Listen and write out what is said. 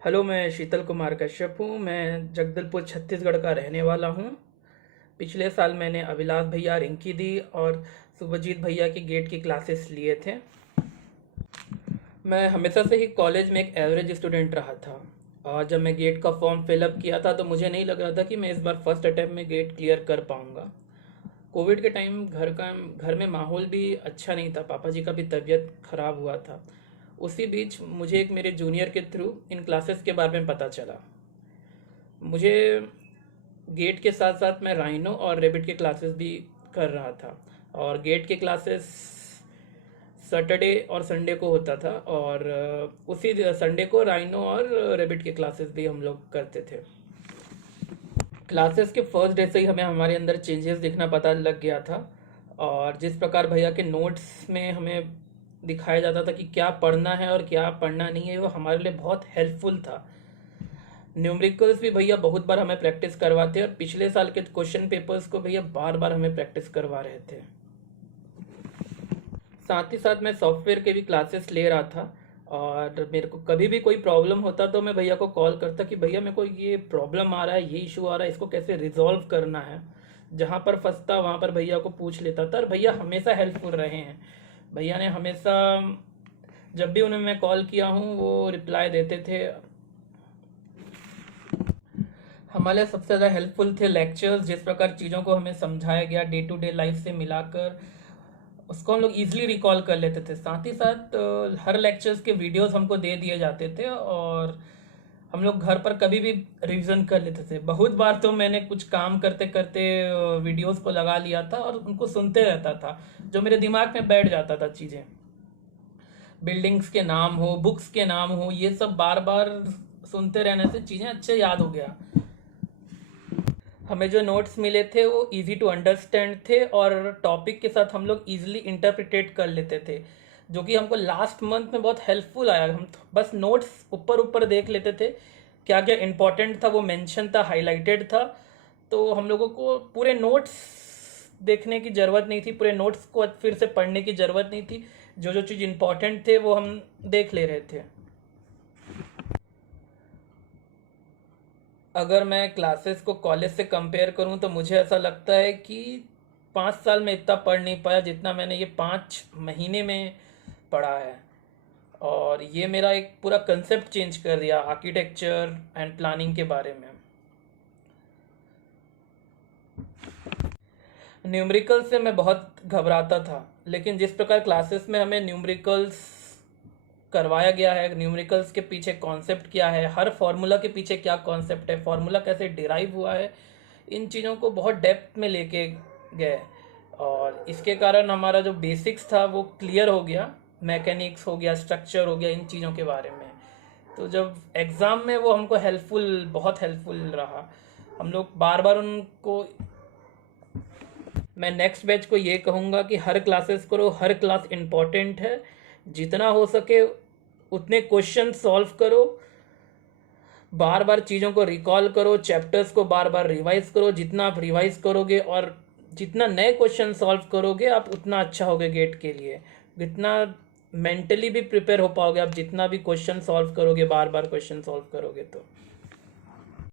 Hello, मैं शीतल कुमार कश्यप हूँ। मैं जगदलपुर छत्तीसगढ़ का रहने वाला हूँ। पिछले साल मैंने अभिलाष भैया, रिंकी दी और सुभजीत भैया की गेट की क्लासेस लिए थे। मैं हमेशा से ही कॉलेज में एक एवरेज स्टूडेंट रहा था और जब मैं गेट का फॉर्म फिलअप किया था तो मुझे नहीं लग रहा था कि मैं इस बार फर्स्ट अटैम्प्ट में गेट क्लियर कर पाऊँगा। कोविड के टाइम घर में माहौल भी अच्छा नहीं था, पापा जी का भी तबीयत खराब हुआ था। उसी बीच मुझे एक मेरे जूनियर के थ्रू इन क्लासेस के बारे में पता चला। मुझे गेट के साथ साथ मैं राइनो और रेबिट के क्लासेस भी कर रहा था। और गेट के क्लासेस सैटरडे और संडे को होता था और उसी संडे को राइनो और रेबिट के क्लासेस भी हम लोग करते थे। क्लासेस के फर्स्ट डे से ही हमें हमारे अंदर चेंजेस दिखना पता लग गया था। और जिस प्रकार भैया के नोट्स में हमें दिखाया जाता था कि क्या पढ़ना है और क्या पढ़ना नहीं है, वो हमारे लिए बहुत हेल्पफुल था। न्यूमेरिकल्स भी भैया बहुत बार हमें प्रैक्टिस करवाते और पिछले साल के क्वेश्चन पेपर्स को भैया बार बार हमें प्रैक्टिस करवा रहे थे। साथ ही साथ मैं सॉफ्टवेयर के भी क्लासेस ले रहा था और मेरे को कभी भी कोई प्रॉब्लम होता तो मैं भैया को कॉल करता कि भैया मेरे को ये प्रॉब्लम आ रहा है, ये इशू आ रहा है, इसको कैसे रिजॉल्व करना है। जहाँ पर फंसता वहाँ पर भैया को पूछ लेता था और भैया हमेशा हेल्पफुल रहे हैं। भैया ने हमेशा, जब भी उन्हें मैं कॉल किया हूँ वो रिप्लाई देते थे। हमारे सबसे ज़्यादा हेल्पफुल थे लेक्चर्स। जिस प्रकार चीज़ों को हमें समझाया गया डे टू डे लाइफ से मिलाकर, उसको हम लोग इजीली रिकॉल कर लेते थे। साथ ही साथ हर लेक्चर्स के वीडियोस हमको दे दिए जाते थे और हम लोग घर पर कभी भी रिवीजन कर लेते थे। बहुत बार तो मैंने कुछ काम करते करते वीडियोस को लगा लिया था और उनको सुनते रहता था, जो मेरे दिमाग में बैठ जाता था। चीज़ें, बिल्डिंग्स के नाम हो, बुक्स के नाम हो, ये सब बार बार सुनते रहने से चीज़ें अच्छे याद हो गया। हमें जो नोट्स मिले थे वो इजी टू अंडरस्टैंड थे और टॉपिक के साथ हम लोग इजीली इंटरप्रिटेट कर लेते थे, जो कि हमको लास्ट मंथ में बहुत हेल्पफुल आया। हम बस नोट्स ऊपर ऊपर देख लेते थे, क्या क्या इंपॉर्टेंट था वो मेंशन था, हाईलाइटेड था। तो हम लोगों को पूरे नोट्स देखने की ज़रूरत नहीं थी, पूरे नोट्स को फिर से पढ़ने की ज़रूरत नहीं थी। जो जो चीज़ इंपॉर्टेंट थे वो हम देख ले रहे थे। अगर मैं क्लासेस को कॉलेज से कंपेयर करूं तो मुझे ऐसा लगता है कि 5 साल में इतना पढ़ नहीं पाया जितना मैंने ये 5 महीने में पढ़ा है। और ये मेरा एक पूरा कंसेप्ट चेंज कर दिया आर्किटेक्चर एंड प्लानिंग के बारे में। न्यूमेरिकल से मैं बहुत घबराता था, लेकिन जिस प्रकार क्लासेस में हमें न्यूमेरिकल्स करवाया गया है, न्यूमेरिकल्स के पीछे कॉन्सेप्ट क्या है, हर फॉर्मूला के पीछे क्या कॉन्सेप्ट है, फॉर्मूला कैसे डिराइव हुआ है, इन चीज़ों को बहुत डेप्थ में लेके गए। और इसके कारण हमारा जो बेसिक्स था वो क्लियर हो गया, मैकेनिक्स हो गया, स्ट्रक्चर हो गया, इन चीज़ों के बारे में। तो जब एग्ज़ाम में वो हमको हेल्पफुल, बहुत हेल्पफुल रहा। हम लोग बार बार उनको, मैं नेक्स्ट बैच को ये कहूँगा कि हर क्लासेस करो, हर क्लास इम्पॉर्टेंट है। जितना हो सके उतने क्वेश्चन सॉल्व करो, बार बार चीज़ों को रिकॉल करो, चैप्टर्स को बार बार रिवाइज करो। जितना आप रिवाइज करोगे और जितना नए क्वेश्चन सॉल्व करोगे आप उतना अच्छा होगे गेट के लिए। जितना मेंटली भी प्रिपेयर हो पाओगे आप, जितना भी क्वेश्चन सॉल्व करोगे, बार बार क्वेश्चन सॉल्व करोगे तो।